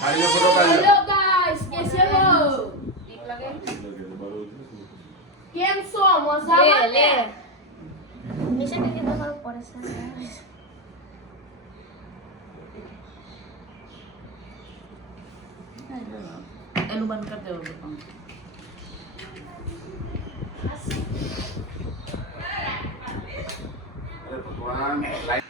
થાળીનો photo પાડી લો. Hello guys કેસે હો કેમ છો મજામાં લે નિશા દીદી બહુ પરેશાન એનું બંધ કરી દેવું પણ અરે ભગવાન લાઈટ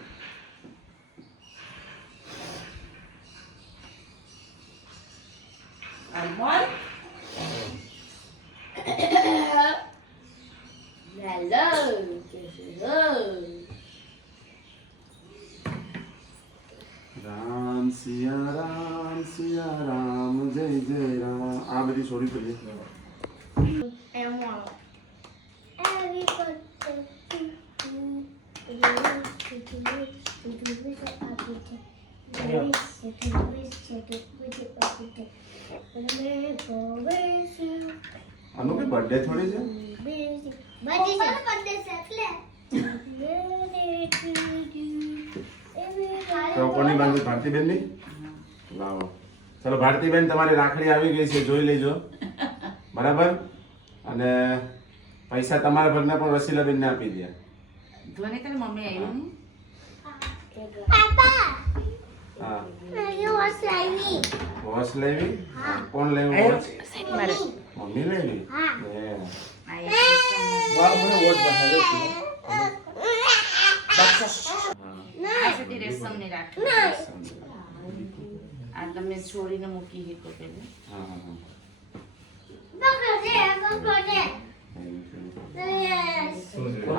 અમોલ હેલો કેસે હો રામ સિયા રામ જય જય રામ. આ બધી છોડી પડી. આનું કે બર્થડે થોડી છે. તો કોની બાજુ ભારતીબેન ની લાવો. ચલો ભારતીબેન તમારી રાખડી આવી ગઈ છે, જોઈ લેજો બરાબર. અને પૈસા તમારા ભરના પણ રસીલાબેન ને આપી દે. ધોની તારી મમ્મી આવી ને હા વોચ લેવી. કોણ લેવું વોચ? મમ્મી લેવી. રેશમ ની રાખી આ તમે છોડીને મૂકી હેકો પેલી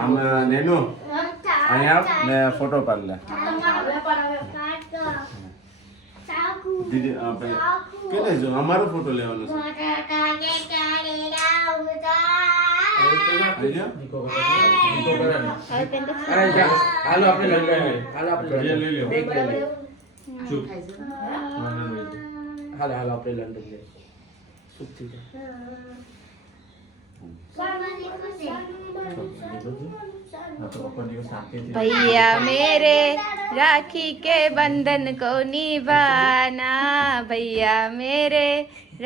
આમ નેનુ અહીંયા ને ફોટો પાડ લે. દીદી કે લેજો અમારો ફોટો લેવાનો છે. હાલો આપણે લંડન હાલો આપણે લઈ લો બેગ લઈ લો ચૂપ હાલો આપણે લંડન લઈ ચૂપ થઈ भैया मेरे राखी के बंधन को निभाना भैया मेरे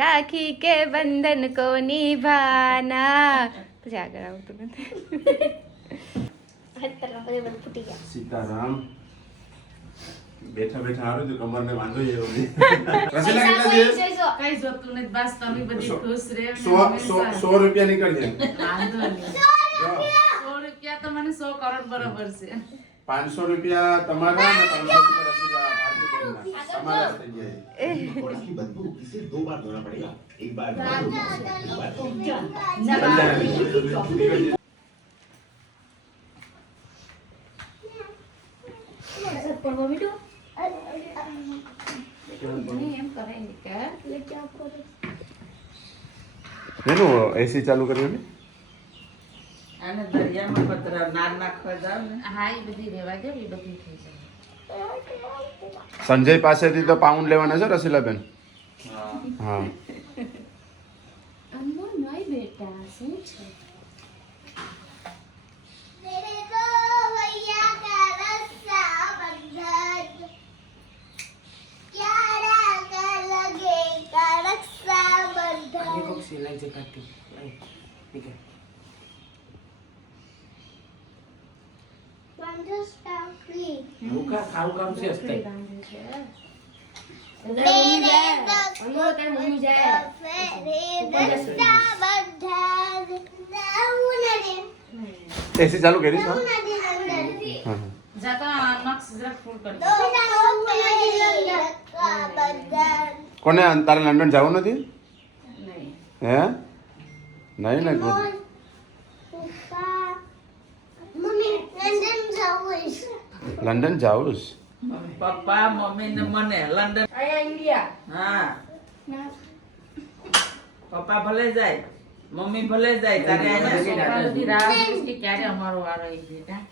राखी के बंधन को निभाना પછી આગળ આવતું નથી સીતારામ. બેઠા બેઠા હારું તો કમર ને વાંધો જેવો નહીં. રસીલા કેટલા દિવસ? કઈ જોતું નથી બસ તમે બધી ખુશ રહે 100 રૂપિયા નીકળશે. વાંધો નહીં 100 રૂપિયા તો મને 100 કરોડ બરોબર છે. 500 રૂપિયા તમારા અને 500 રૂપિયા રસીલા ભારતીબેનના. તમારા થઈ જાય. और इसकी बदबू इसे 2 बार धोना पड़ेगा. एक बार એમ કરે કે એનું એસી ચાલુ કર્યું ને. આને દરિયામાં પતરા નાર નાખવા જાવ ને હા એ બધી રેવા દે એ બધી થઈ જાય. સંજય પાસેથી તો પાઉન્ડ લેવાના છે રસીલાબેન. હા અનમોલ નઈ બેટા શું છે देखो सिलाई से काटी ठीक है खाऊ काम से असते અનમોલ તારી મમ્મી જાય એસી ચાલુ કરીશ. હા હા જાતા નક્સ જરા ફૂલ કરી કોને તારે લંડન જવું નથી? નહીં હે નહીં ને ગુડ. લંડન જાવું છે. પપ્પા મમ્મી ને મને લંડન આયા ઇન્ડિયા હા પપ્પા ભલે જાય મમ્મી ભલે જાય તારે આયા બધી રાહ કે ક્યારે અમારો વારો આવી જાય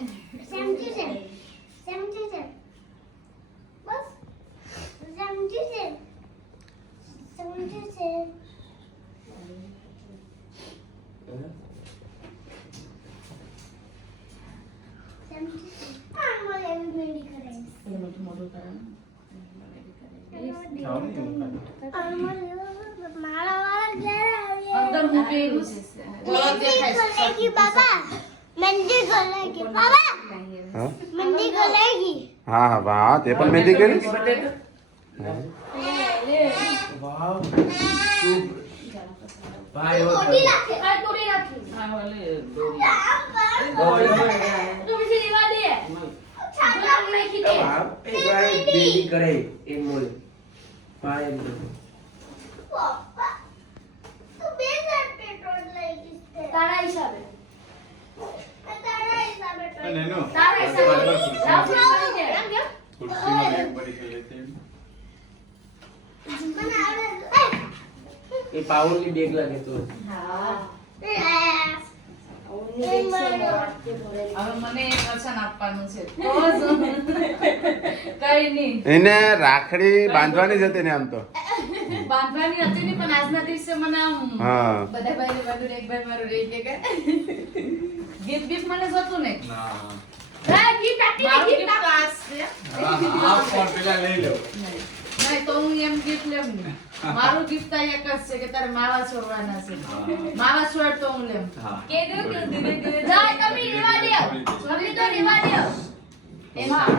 મોટું કરે અંદર મૂકેલું છે ગળો દેખાય છે. હા હા વાહ તે પણ મહેંદી કરી ભાઈ હો આ તોડી નાખી. હા, ઓલી દોરી. તો પછી રેવા દે. ગુલાબ નાખી દે. એક ભાઈ બેલી કરે એ મોલ ભાઈ એમ તો. તારા હિસાબે. તારા હિસાબે. રાઉન્ડ કરી દે. એમ કેમ? એ પાવરની બેગ લાગે તો હા. હવે મને વચન આપવાનું છે તો જ કઈ નહીં એને રાખડી બાંધવાની જ હતી ને આમ તો બાંધવાની હતી નહીં પણ આજના દિવસે મને આમ હા બધા ભાઈને બધું એક ભાઈ મારું એક એક ગીત બીત મને જતું નહીં હા, gift આપી દે, મારું gift gift આપ. આ છે. આ ફોન પેલા લઈ લો નહીં તો હું એમ gift લેમ નહીં. મારું gift આ એક જ છે કે તારે માવા છોડવાના છે માવા છોડ તો હું લેમ કે દો કે ધીરે ધીરે જા, તમે રેવા દે. તમે તો રેવા દે. એમાં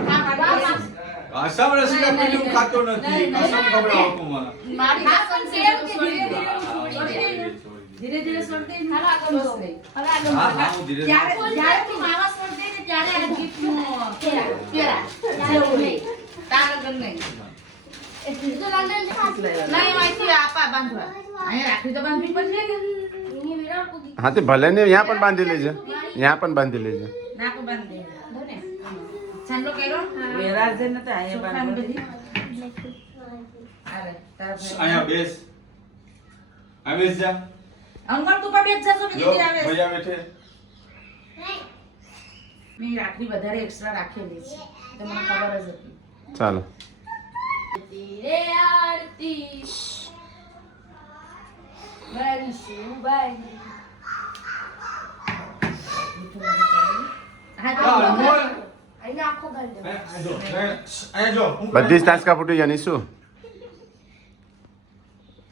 આસામ રસીલા પેલું ખાતો નથી કસમ ખવડાવો તું મને મારી હા, વાત પણ સમજે કેમ તો કે છોડી દે. ધીરે ધીરે છોડી દે હાલો આગળ બસ વધો. નહીં. હવે આગળ હા વધો. હા હું ધીરે જ્યારે જ્યારે તું માવા છોડ દે ને ત્યારે આ gift નું પેરા. પેરા જેવું નહીં. તારા લગન નહીં એ તો લંડન ખાસ નહીં અહીંથી આપા બાંધવા અહીંયા રાખડી તો બાંધવી પડશે ને એની વેરા કુદી. હા તે ભલે ને यहाँ પણ બાંધી લેજે यहाँ પણ બાંધી લેજે નાકો બાંધી દે ચાંદલો કર્યો વેરા જે નતા અહીંયા બાંધવા અરે તારા ભાઈ અહીંયા બેસ આવેશ જા અંકલ તું પણ બેઠ જશો જો બીજી આવે ભૈયા બેઠે મેં રાખડી વધારે એક્સ્ટ્રા રાખેલી છે તો મને ખબર જ હતી ચાલો રે આરતી બનશું બાઈ. હા હા, તો મોલ. અહીંયા આખો ગાલ દે. અહીંયા જો બધી જ તાસ્કા ફૂટી જાય શું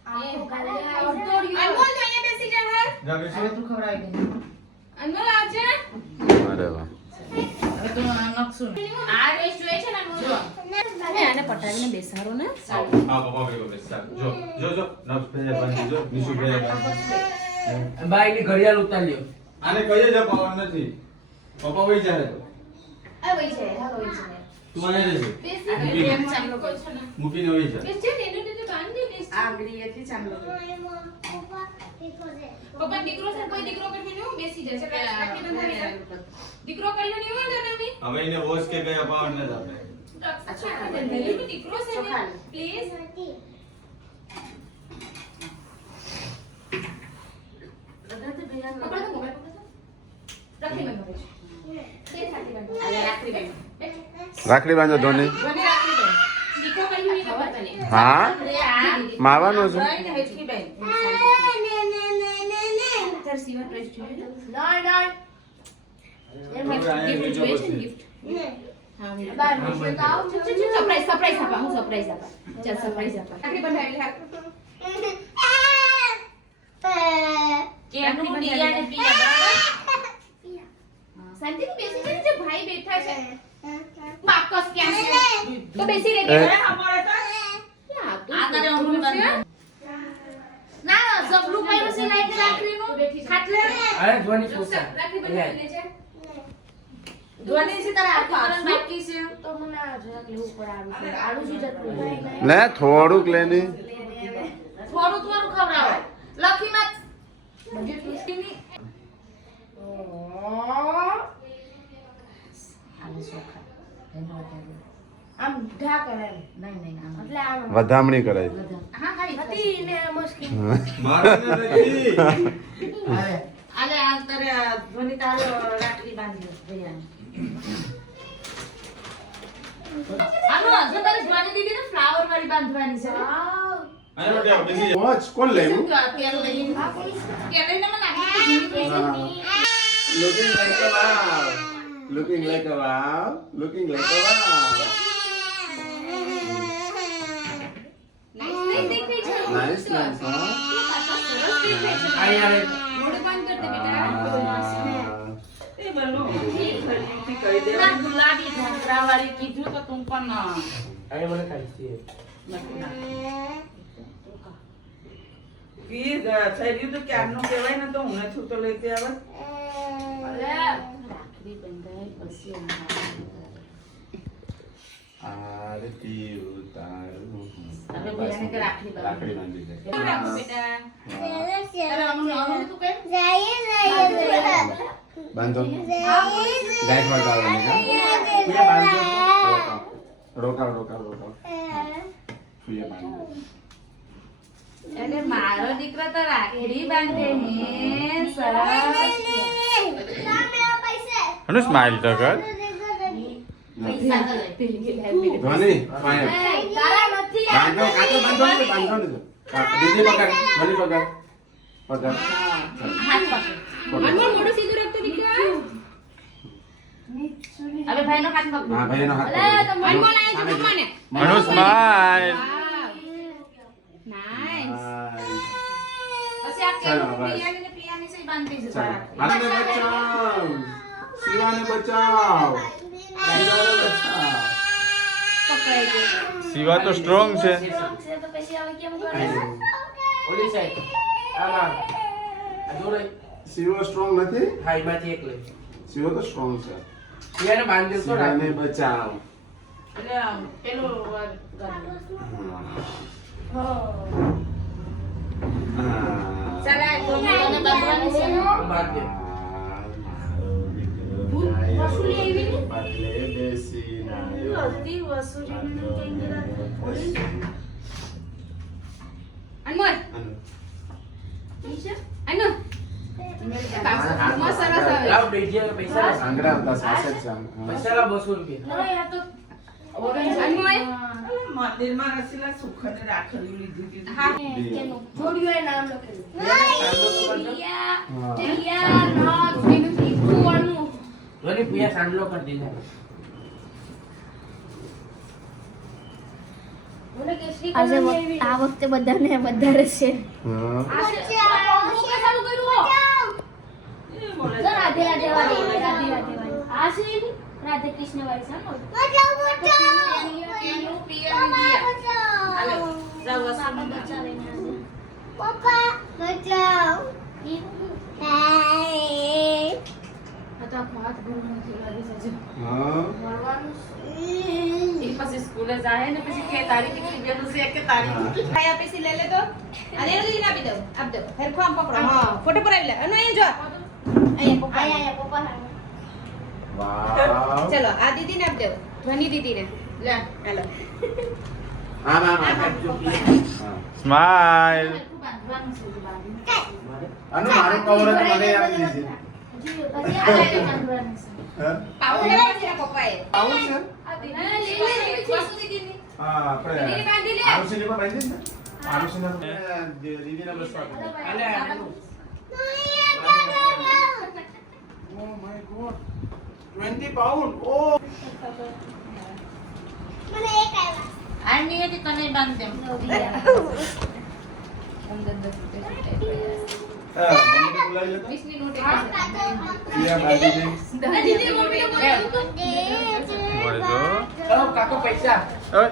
આખો ગાલ દે. અડધો રહ્યો. અનમોલ તો અહીંયા બેસી જા હાલ જા બેસો હવે તું ખવડાવી દે અનમોલ આવજે અરે વાહ હવે તું નકશું ને આ રેસ્ટ હોય છે ને અનમોલ જો આને પટાવીને બેસાડો ને હા પપ્પા ભેગો બેસ ચાલ જો જો જો નક્ષ ભૈયા બાંધી જો નિશુ ભૈયા બાંધી બાઈ ની ઘડિયાળ ઉતાર્યો આને કહીએ જ પાવન નથી પપ્પા વઈ જાય તો આ વઈ છે, હા વઈ છે. તું અહીંયા રહેજે બેસી એમ ચાંદલો કર મૂકીને વઈ જા બેસ છે ને એનું તો બાંધી બેસ આંગળીએથી ચાંદલો કર પપ્પા દીકરો છે કોઈ દીકરો કરીને હું બેસી જશે રાખી બંધાવી દીકરો કરીને નહીં હોય ને તમે હવે એને વોશ કે ગયા પાવન ન આપે દીકરો છે ને પ્લીઝ પકડો તો મોબાઈલ પકડો રાખી બંધ તે રાખડી રાખી બંધ બાંધો ધોની જોની રાખી દે દીકરો કરીને નહીં ખબર તને હા અરે આ માવાનો છું લઈને હેઠી બેન તાર સીવા ડ્રેસ જોઈએ ને ના, ના. હવે અહીંયા ગિફ્ટ બીજો જોઈએ છે ને પછી. ગિફ્ટ હા બાર મિનિટ તો આવું છે. સરપ્રાઈઝ આપા હું સરપ્રાઈઝ આપા ચાલ સરપ્રાઈઝ આપા રાખડી બંધાવી હાલ કેનું દિયાને પીયા બરાબર શાંતિથી બેસી જાય ને જે ભાઈ બેઠા છે બાકસ ક્યાં છે તો બેસી રહે એ. કે અમારે તો આ આ તારે અમૃત ના જબલું પહેર્યું છે લાઈટ રાખડીનું ખાટલે અરે ધ્વની પૂછા રાખડી બંધાવી લેજે ધોની છે તારે આખું કરન બાકી છે તો મને આ જરાક લેવું પડે આડું છે. આડું શું જતું રહે? લે થોડુંક લેની થોડું થોડું ખવડાવે લખીમાં આને સોખા એનો વધારે આમ ઢા કરે એમ. નહીં આમ એટલે આમ વધામણી કરાય હા હા હતી ને મુશ્કેલ. મારે નથી અરે આલે આ તારે ધોની તારે રાખડી બાંધી ભૈયાને આનો જો તારે જોવાની દીદી ને ફ્લાવર વાળી બાંધવાની છે અહીંયા બેઠે બેસી જા. વોચ કોણ લેવું શું આ પેલું લઈને કેલેને મને નાખી looking like a wow looking like a wow looking like a wow nice nice હા અહીંયા રે. મોઢું બંધ કર દે બેટા. એ બનો ખરીદી કરી દેવાની ગુલાબી ઢોકળા વાળી કીધું તો તું પણ અહીંયા મને ખાઈ છે. ઈ થઈ રહ્યું તો ક્યારનું કહેવાય ને તો હું છું તો લેતી આવે રાખડી બંધાય પછી આરતી ઉતારું હવે ભૈયાને કે રાખડી બાંધો. રાખડી બાંધી દે શું રાખું બેટા? તારે આમનું આવું તું કે બાંધો ગાયકવાડ આવવાની કા અહીંયા બાંધો. રોકાવ રોકાવ રોકાવ ફૂલે બાંધો એટલે મારો દીકરો તો રાખડી બાંધે હે સરસ અનુ સ્માઈલ તો કર પૈસા તો લઈ. ધ્વનિ પાયા તારા નથી બાંધો કાતો બાંધો ને બાંધો ને દીદી પકડ ધ્વનિ પકડ પકડ હાથ પકડ. અનમોલ મોઢું સીધું રાખતો દીકરા. હવે ભાઈનો હાથ પકડ. હા ભાઈનો હાથ અલે, પકડ. તો અનમોલ આય છે મમ્માને. અનુ સ્માઈલ નાઈસ. પછી આ ચાલો, કેવું બસ. પિયાની સહી બાંધી છે ચાલો. તારા. આને બચાવ શિવાને બચાવ શિવાને બચાવ પકડાઈ ગયો. શિવા તો સ્ટ્રોંગ છે છે તો પછી હવે કેમ કરવાનું? ઓલી સાઈડ. આમાં. આ જોડે. શિવો સ્ટ્રોંગ નથી હા, એમાંથી એક લઈ. શિવો તો સ્ટ્રોંગ છે શિવાને બાંધી દેશો શિવાને રાખડી. બચાવ એટલે આમ પેલું વાર ગાડી. ચાલ આ ગોમીઓને બાંધવાની છે ને? બાંધ દે. વસૂલી આવી ને? પગલે બેસી નાયો. બધી વસૂલીને કંઈ રાખી. અનમોલ ઈ છે? અનુ મસ્ત સરસ આવે. લાવ બેજી પૈસા લાવ. આંગળા હતા સાસે જ છે આમ. પૈસા લાવ 200 રૂપિયા. નહીં, આ તો અનમોલ મંદિરમાં રસીલા સુખને રાખડી લીધી હતી. હા તેનું જોડિયું એ નામ લખેલું. હા. રિયા, નાગ, એનું તીખું વાળું. જોની પૂયા સાંડલો કરી દીધા. મને કેસરી આજે કલરની આવી. આ વખતે બધાને વધારે છે હા. આ છે. આ હું કે ચાલુ કર્યું હો. એ બોલે જો રાધે રાધે વાળી, રાધે રાધે વાળી. આ છે એની? રાધે કૃષ્ણ વાળી છે ને? કેનું પિયાની દિયા. હાલો, જાઓ વસૂલી બચાવે ને આજે. આ તો આખો હાથ ભરવાનો થઈ લાગે છે જો. હા. ભરવાનું એ પછી સ્કૂલે જાય ને પછી કે તારી દીકરી બેનું છે કે તારી દીકરી. ખાઈ આપે છે, લઈ લે તો. અને એનું દીદીને આપી દઉં. આપ દો. હરખો આમ પકડો. હા ફોટો પડાવી લે. અનુ અહીં જો. અહીંયા પપ્પા. આયા પપ્પા હારે. વાવ. ચલો આ દીદીને આપ દો. ધ્વનિ દીદીને. લે હાલો. આમ આમ આમ. હા. સ્માઈલ હરખું બાંધવાનું છે જો બાંધી. આનું મારું કવર જ મને આપી દીધી. હજી આ હજી લાઈને બાંધવાનું છે. હા? પાઉં લેવાનું છે પપ્પાએ. આવું છે આ દીદી વસુ દીદીને. હા આપણે દીદીને બાંધી લે. આરુષિલીમાં બાંધી દે ને આરુષિલીમાં દીદીના બસ આલે આલે. Oh my god. 20 pound. Oh. આ નિયતિ કને બાંધ દેમ. અંદર 10 હા, મમ્મીને બોલાવી લેતો. 20 ની નોટ પિયા બાંધી દે. આ દીદી મમ્મીને બોલાવ્યું તો. મળે જો ઓ કાકો પૈસા. ઓય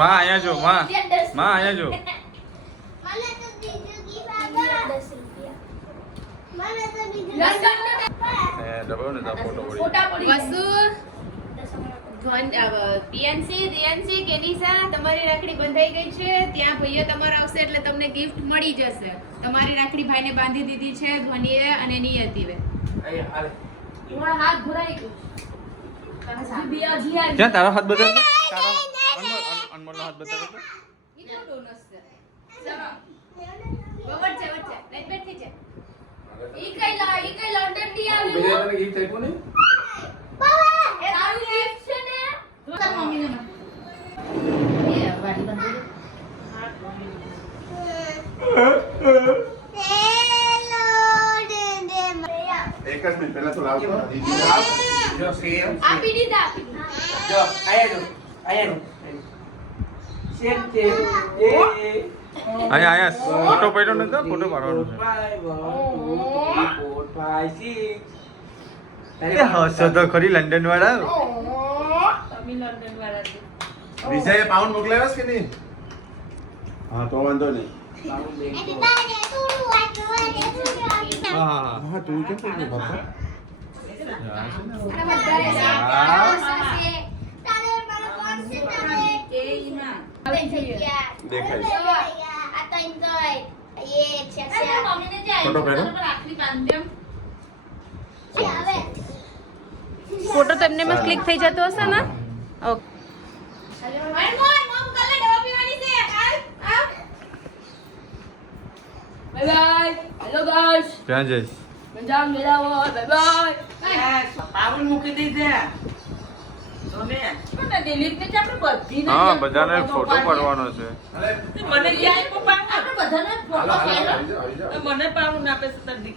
માં અહીંયા જો માં અહીંયા જો એ દબાવ ને તો ફોટો પડી ફોટા પડી વસુ પિયાન્સી દિયાન્સી કેનિસા તમારી રાખડી બંધાઈ ગઈ છે. ત્યાં ભાઈઓ તમારો આવશે એટલે તમને ગિફ્ટ મળી જશે. તમારી રાખડી ભાઈને બાંધી દીધી છે ધ્વનિએ અને નિયતિએ. અહીંયા હાલે. મારા હાથ ભરાઈ ગયો. હજી બે હજી આવી. ક્યાં તારો હાથ બતાવ તો તારો અનમોલનો હાથ બતાવ તો ઈ તો ડોનસ છે. ચલો વચ્ચે વચ્ચે બેઠ બેઠી છે. ઈ કઈ લંડન થી આવી. બીજા તને gift આપ્યું ને? એ તારું gift છે ને? તાર મમ્મીને ના. એ વાડી બાંધી દે. એક જ મિનિટ પહેલા તો લાવતો દીદી લાવ. જો સેમ. આપી દીધા આપી દીધા. જો આયા જો. આયા જો. શેક છે અહીંયા ફોટો પડ્યો ને તો ફોટો પાડવાનો છે 5 એ હસો તો ખરી લંડન વાળા વિજયે પાઉન્ડ મોકલાવ્યા છે કે નહીં? હા તો વાંધો નહીં. હા હા તું કેમ બોલ બાપા? દેખાય ફોટો પહેરો. ફોટો તો એમને માં ક્લિક થઈ જતો હશે ને okay bye bye hello guys ક્યાં જઈશ પંજાબ મેળાવો બાય બાય પાવન મૂકી દીધે મને ડિલીટ ને આપણે બધી હા બધાને ફોટો પાડવાનો છે મને ક્યાંય પણ આપણે બધાને ફોટો હાલો, હાલો, પાડો આવી જાઓ, આવી જાઓ. મને પાવન આપે છે તરદી